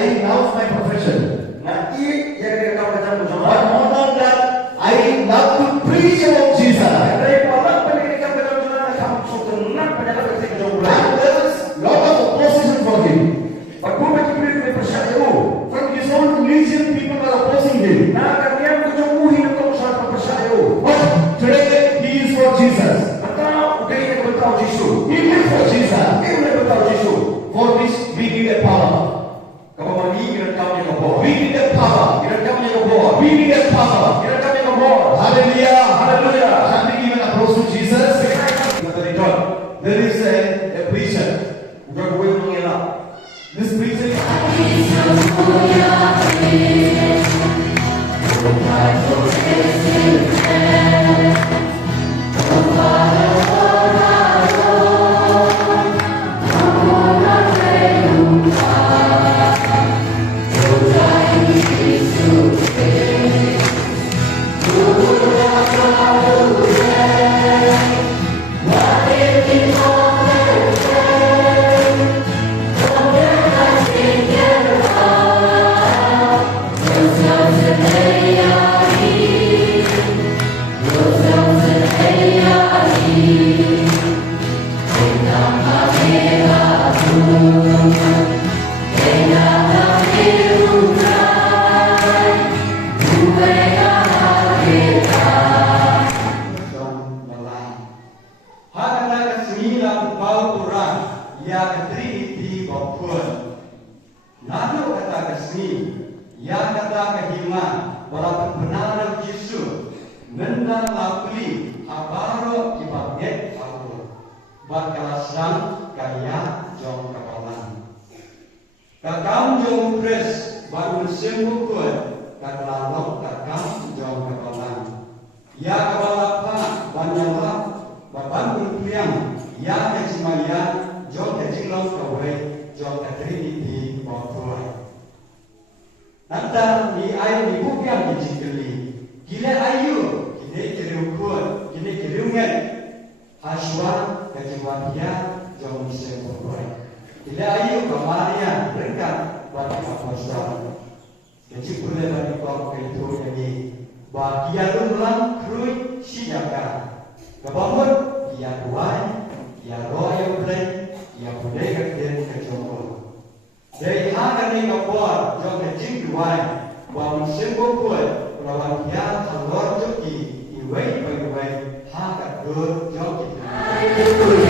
I love my profession. Nah, i yang kau kata But bersama. more than that, I love to preach about Jesus. Dari pola pendidikan betul-betul kamu suka pada apa sih jauh And there is lot of opposition for him. Aku macam beri percaya. From his own religion, people are opposing him. Nah, kalian kejauhi untuk satu percaya. But today, he is for Jesus. Atau udah ini betul Yesus. He lives for Jesus. Ini betul Yesus. For which we need a power. Kau mandi kira kau ni kau. We need a power. Kira kau ni kau. We need a power. Kira kau ni kau. Hallelujah. Hallelujah. Can we give an applause to Jesus? Kata dia John. There is a preacher. Udah gue mengelak. This preacher Kakam jong pres baru sembuh kuat kaklalok kakam jong kapalan ya kabalapa banyala baban berpiang ya kecimaya jong kecilong kawai jong ketriniti bawah nanta ni ayu ni bukan di cikeli gila ayu kini kiriu kuat kini kiriu ngen haswa kecimaya jong sembuh kuat Tidak ayu kemaria berkat bagi apostol. Kecil boleh bagi kau itu jadi bahagia lumlang krui siaga. Kebangun ia tuai, ia roya boleh, ia boleh kerja kecomol. Dari hal ini kapal jom kecil tuai, bangun sembuh kuat, lawan dia telur joki, iway iway, hak kerja joki.